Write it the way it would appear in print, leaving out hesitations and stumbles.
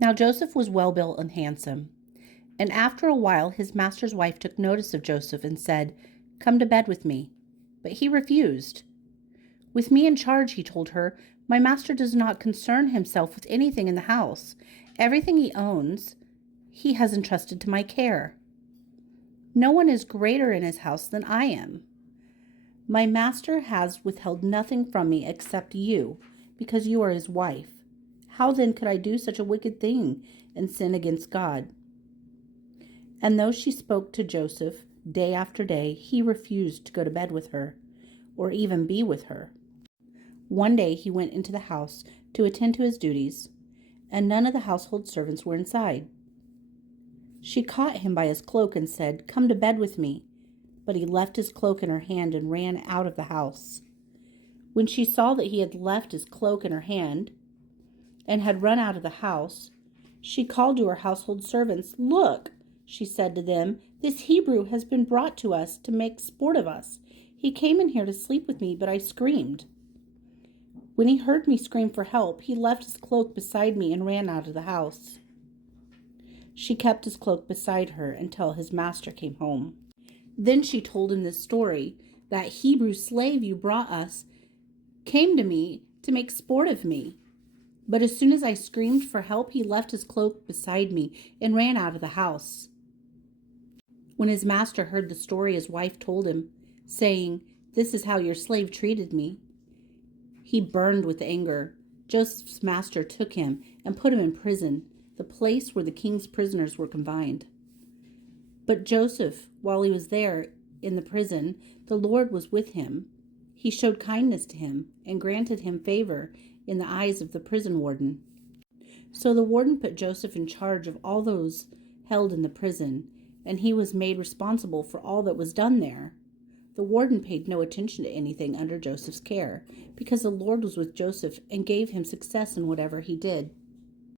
Now Joseph was well built and handsome, and after a while his master's wife took notice of Joseph and said, "Come to bed with me." But he refused. "With me in charge," he told her, "my master does not concern himself with anything in the house. Everything he owns, he has entrusted to my care. No one is greater in his house than I am. My master has withheld nothing from me except you, because you are his wife. How then could I do such a wicked thing and sin against God?" And though she spoke to Joseph day after day, he refused to go to bed with her, or even be with her. One day he went into the house to attend to his duties, and none of the household servants were inside. She caught him by his cloak and said, "Come to bed with me." But he left his cloak in her hand and ran out of the house. When she saw that he had left his cloak in her hand and had run out of the house, she called to her household servants. "Look," she said to them, "this Hebrew has been brought to us to make sport of us. He came in here to sleep with me, but I screamed. When he heard me scream for help, he left his cloak beside me and ran out of the house." She kept his cloak beside her until his master came home. Then she told him this story: "That Hebrew slave you brought us came to me to make sport of me. But as soon as I screamed for help, he left his cloak beside me and ran out of the house." When his master heard the story his wife told him, saying, "This is how your slave treated me," he burned with anger. Joseph's master took him and put him in prison, the place where the king's prisoners were confined. But Joseph, while he was there in the prison, the Lord was with him. He showed kindness to him and granted him favor in the eyes of the prison warden. So the warden put Joseph in charge of all those held in the prison, and he was made responsible for all that was done there. The warden paid no attention to anything under Joseph's care, because the Lord was with Joseph and gave him success in whatever he did.